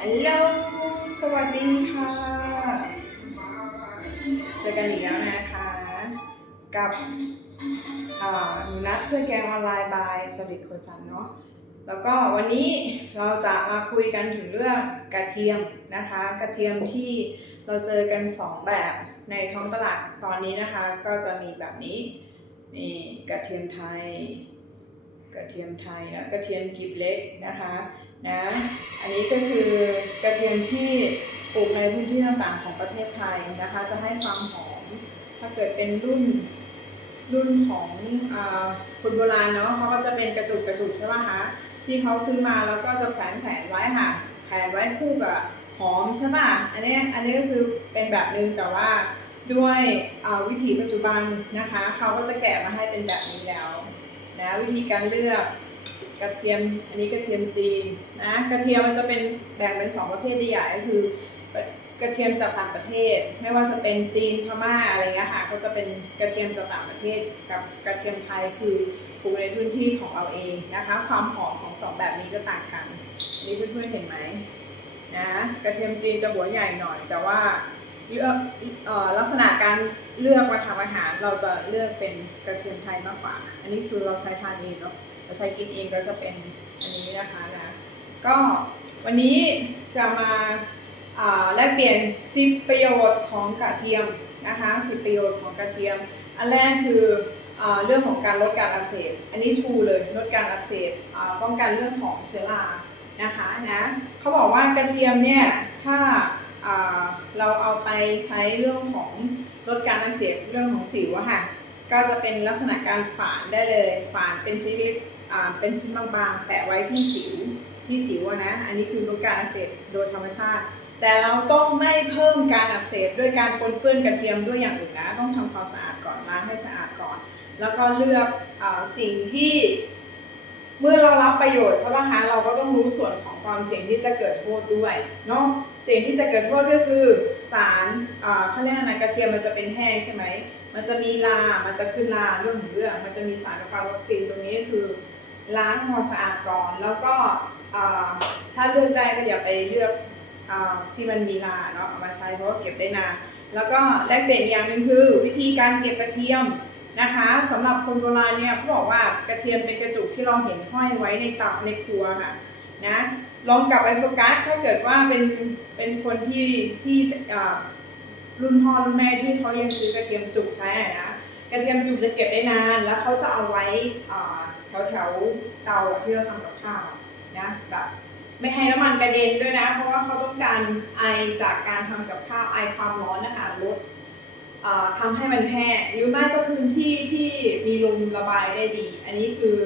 ฮัลโหลสวัสดีค่ะ เจอกันอีกแล้วนะคะ กับหนูนัดเพื่อแกงออนไลน์บายสวิตโคจันเนาะ แล้วก็วันนี้เราจะมาคุยกันถึงเรื่องกระเทียมนะคะ กระเทียมที่เราเจอกัน 2 แบบในท้องตลาดตอนนี้นะคะ ก็จะมีแบบนี้นี่กระเทียมไทย กระเทียมไทยและกระเทียมกลีบเล็กนะคะนะอันนี้ก็คือกระเทียมที่ปลูกในพื้นที่ต่างๆของประเทศไทยนะคะ จะให้ความหอม ถ้าเกิดเป็นรุ่นรุ่นของอคนโบราณเนาะเขาก็จะเป็นกระจุกกระจุกใช่ไหมคะที่เขาซื้อมาแล้วก็จะแขวนแขวนไว้ค่ะแขวนไว้คู่กับหอมใช่ป่ะอันนี้อันนี้ก็คือเป็นแบบนึงแต่ว่าด้วยวิถีปัจจุบันนะคะ เขาก็จะแกะมาให้เป็นแบบ วิธีการเลือกกระเทียมอันนี้กระเทียมจีนนะกระเทียมมันจะเป็นแบ่งเป็นสองประเภทใหญ่ก็คือกระเทียมจากต่างประเทศ ไม่ว่าจะเป็นจีนพม่าอะไรเงี้ยค่ะก็จะเป็นกระเทียมจากต่างประเทศกับกระเทียมไทยคือปลูกในพื้นที่ของเราเองนะคะ ความหอมของสองแบบนี้ก็ต่างกันนี่เพื่อนๆเห็นไหมนะกระเทียมจีนจะหัวใหญ่หน่อยแต่ว่า ลือกเอ่อลักษณะการเลือกมาทำอาหารเราจะเลือกเป็นกระเทียมไทยมากกว่า อันนี้คือเราใช้ทานเองเนาะเราใช้กินเองก็จะเป็นอันนี้นะคะนะก็วันนี้จะมาแลกเปลี่ยน 10 ประโยชน์ของกระเทียมนะคะ 10 ประโยชน์ของกระเทียม อันแรกคืออเรื่องของการลดการอักเสบ อันนี้ชูเลยลดการอักเสบป้องกันเรื่องของเชื้อรานะคะนะเขาบอกว่ากระเทียมเนี่ยถ้า เราเอาไปใช้เรื่องของลดการอักเสบเรื่องของสิวอะค่ะ ก็จะเป็นลักษณะการฝานได้เลย ฝานเป็นชิ้นอ่าเป็นชิ้นบางๆแปะไว้ที่สิวที่สิวอะนะ อันนี้คือลดการอักเสบโดยธรรมชาติ แต่เราต้องไม่เพิ่มการอักเสบด้วยการปนเปื้อนกระเทียมด้วยอย่างอื่นนะ ต้องทำความสะอาดก่อนล้างให้สะอาดก่อน แล้วก็เลือกอาสิ่งที่ เมื่อเรารับประโยชน์ใช่ไหมคะเราก็ต้องรู้ส่วนของความเสี่ยงที่จะเกิดโทษด้วยเนาะเสี่ยงที่จะเกิดโทษก็คือสารอ่าเขาเรียกอะไรกระเทียมมันจะเป็นแห้งใช่ไหมมันจะมีลา มันจะขึ้นลาเรื่องของเรื่อง มันจะมีสารฟาร์มฟินตรงนี้คือล้างความสะอาดก่อน แล้วก็ถ้าเลือกได้ก็อย่าไปเลือกอที่มันมีลาเนาะเอามาใช้เพราะว่าเก็บได้นานแล้วก็แลกเปลี่ยนอย่างหนึ่งคือ วิธีการเก็บกระเทียม นะคะสำหรับคนโบราณเนี่ยเขาบอกว่ากระเทียมเป็นกระจุกที่เราเห็นห้อยไว้ในเตับในครัวค่ะนะลองกลับไปโฟกัสถ้าเกิดว่าเป็นเป็นคนที่ที่รุ่นพ่อรุ่นแม่ที่เขายังซื้อกระเทียมจุกใช้นะกระเทียมจุกจะเก็บได้นาน แล้วเขาจะเอาไว้แถวแถวเตาที่เราทำกับข้าวนะแบบไม่ให้น้ำมันกระเด็นด้วยนะ เพราะว่าเขาต้องการไอจากการทำกับข้าวไอความร้อนนะคะลด ทำให้มันแห้งหรือไม่ก็พื้นที่ที่มีลมระบายได้ดี อันนี้คือ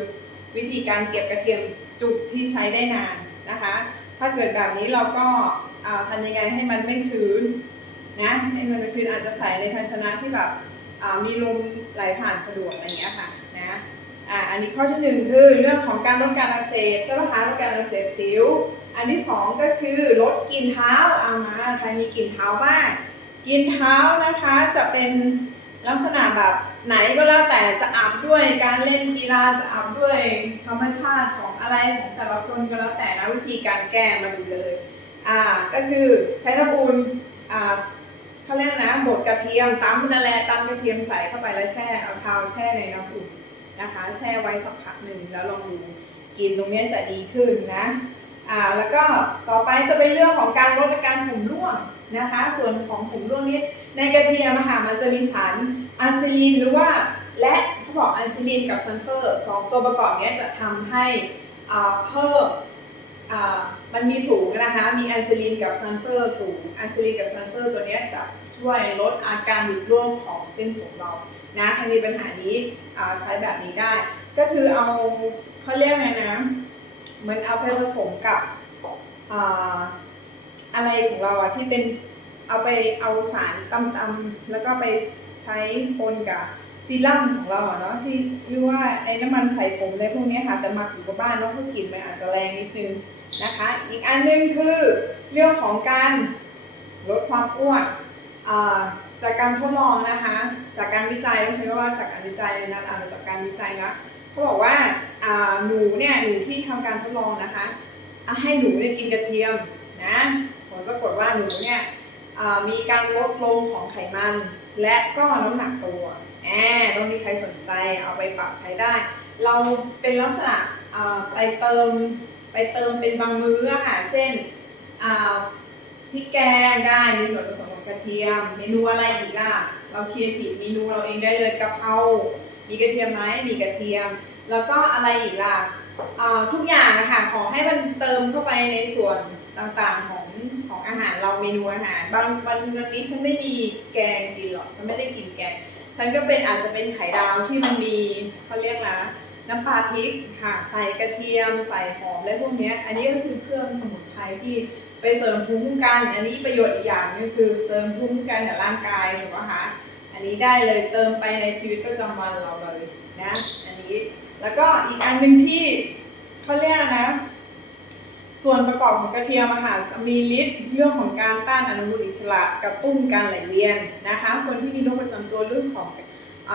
วิธีการเก็บกระเทียมจุกที่ใช้ได้นานนะคะ ถ้าเกิดแบบนี้เราก็ทำยังไงให้มันไม่ชื้นนะให้มันไม่ชื้นอาจจะใส่ในภาชนะที่แบบมีลมไหลผ่านสะดวกอะไรเงี้ยค่ะนะอ่าอันนี้ข้อที่หนึ่งคือเรื่องของการลดการอักเสบใช่ไหมคะลดการอักเสบสิว อันที่สองก็คือลดกลิ่นเท้าเอามาใครมีกลิ่นเท้าบ้าง กินเท้านะคะจะเป็นลักษณะแบบไหนก็แล้วแต่จะอาบด้วยการเล่นกีฬาจะอาบด้วยธรรมชาติของอะไรของแต่ละคนก็แล้วแต่นะวิธีการแก้มาดูเลยอ่าก็คือใช้น้ำอุ่นอ่าเขาเรียกนะบดกระเทียมตำนั่นแหละตำกระเทียมใส่เข้าไปแล้วแช่เอาเท้าแช่ในน้ำอุ่นนะคะแช่ไว้สักพักหนึ่งแล้วลองดูกินตรงนี้จะดีขึ้นนะอ่าแล้วก็ต่อไปจะเป็นเรื่องของการลดอาการผมร่วง นะคะ ส่วนของผมร่วงนี้ในกระเทียมค่ะมันจะมีสารอะซิลีนหรือว่าและเขาบอกอะซิลีนกับซัลเฟอร์สองตัวประกอบนี้จะทำให้อ่าเพิ่มอ่ามันมีสูงนะคะ มีอันซิลินกับซัลเฟอร์สูงอันซิลินกับซัลเฟอร์ตัวนี้จะช่วยลดอาการหลุดร่วงของเส้นผมเรานะถ้ามีปัญหานี้อ่าใช้แบบนี้ได้ ก็คือเอาเขาเรียกไงนะเหมือนเอาไปผสมกับ อะไรของเราอะที่เป็นเอาไปเอาสารตำๆแล้วก็ไปใช้ปนกับซีรั่มของเราเนาะที่เรียกว่าไอ้น้ำมันใส่ผมอะไรพวกนี้ค่ะแต่หมักอยู่กับบ้านเนาะเพื่อกลิ่นมันอาจจะแรงนิดนึงนะคะ อีกอันหนึงคือเรื่องของการลดความอ้วนจากการทดลองนะคะ จากการวิจัยไม่ใช่ว่าจากการวิจัยเลยนะอ่านมาจากการวิจัยนะเขาบอกว่าหนูเนี่ยหนูที่ทำการทดลองนะคะให้หนูเนี่ยกินกระเทียมนะ ลปรากฏว่าหนูเนี่ยมีการลดลงของไขมัน และก็น้ำหนักตัวแอบต้องมีใครสนใจเอาไปปรับใช้ได้ เราเป็นลักษณะไปเติมไปเติมเป็นบางมื้อค่ะเช่นพริกแกงได้มีส่วนผสมของกระเทียม เมนูอะไรอีกล่ะเราเคิดผิดเมนูเราเองได้เลยกะเพรา มีกระเทียมไหมมีกระเทียม แล้วก็อะไรอีกล่ะทุกอย่างนะคะขอให้มันเติมเข้าไปในส่วนต่างๆของ อาหารเราเมนูอาหารบางวันวันนี้ฉันไม่มีแกงกินหรอกฉันไม่ได้กินแกง ฉันก็เป็นอาจจะเป็นไข่ดาวที่มันมีเขาเรียกนะน้ำปลาพริกค่ะใส่กระเทียมใส่หอมและพวกเนี้ยอันนี้ก็คือเครื่องสมุนไพรที่ไปเสริมภูมิคุ้มกัน อันนี้ประโยชน์อีกอย่างก็คือเสริมภูมิคุ้มกันกับร่างกายถูกไหมคะอันนี้ได้เลยเติมไปในชีวิตประจำวันเราเลยนะอันนี้แล้วก็อีกอันหนึ่งที่เขาเรียกนะ ส่วนประกอบของกระเทียมอาหารจะมีฤทธิ์เรื่องของการต้านอนุมูลอิสระกระตุ้นการไหลเวียนนะคะ คนที่มีโรคประจำตัวเรื่องของอ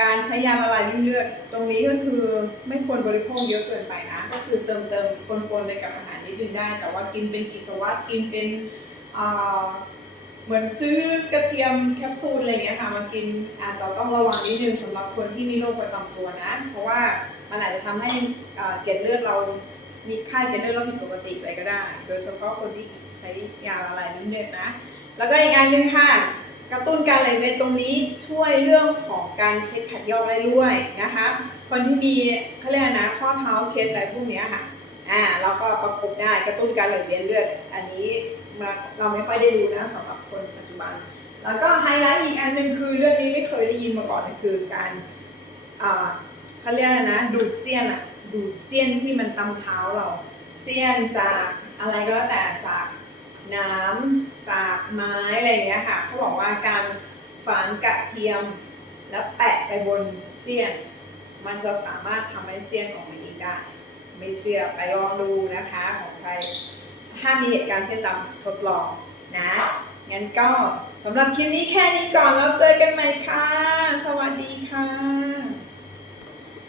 การใช้ยาละลายริ่มเลือด ตรงนี้ก็คือไม่ควรบริโภคเยอะเกินไปนะ ก็คือเติมเติมปนๆไปกับอาหารนิดนึงได้ แต่ว่ากินเป็นกิจวัตรกินเป็นเหมือนซื้อกระเทียมแคปซูลอะไรเงี้ยค่ะมากินอาจจะต้องระวังนิดนึงสำหรับคนที่มีโรคประจำตัวนะ เพราะว่ามันอาจจะทำให้เกล็ดเลือดเรา มีค่าเกล็ดเลือดเราผิดปกติไปก็ได้ โดยเฉพาะคนที่ใช้ยาละลายริ่เลือดนะ แล้วก็อีกอันหนึ่งค่ะกระตุ้นการไหลเวียนตรงนี้ช่วยเรื่องของการเคล็ดขัดยอกได้ด้วยนะคะ คนที่มีเขาเรียกนะข้อเท้าเคล็ดอะไรพวกนี้ค่ะอ่าเราก็ประกบได้กระตุ้นการไหลเวียนเลือด อันนี้มาเราไม่ค่อยได้รู้นะสำหรับคนปัจจุบัน แล้วก็ไฮไลท์อีกอันหนึ่งคือเรื่องนี้ไม่เคยได้ยินมาก่อนคือการอ่าเขาเรียกนะดูดเสี้ยนอะ ดูดเสี้ยนที่มันตำเท้าเรา เสี้ยนจากอะไรก็แล้วแต่จากน้ำจากไม้อะไรอย่างเงี้ยค่ะเขาบอกว่าการฝานกระเทียม แล้วแปะไปบนเสี้ยน มันจะสามารถทำให้เสี้ยนออกมาเองได้ ไม่เชื่อไปลองดูนะคะของใครถ้ามีเหตุการณ์เช่นตามทดลองนะงั้นก็สำหรับคลิปนี้แค่นี้ก่อนแล้วเจอกันใหม่ค่ะ สวัสดีค่ะ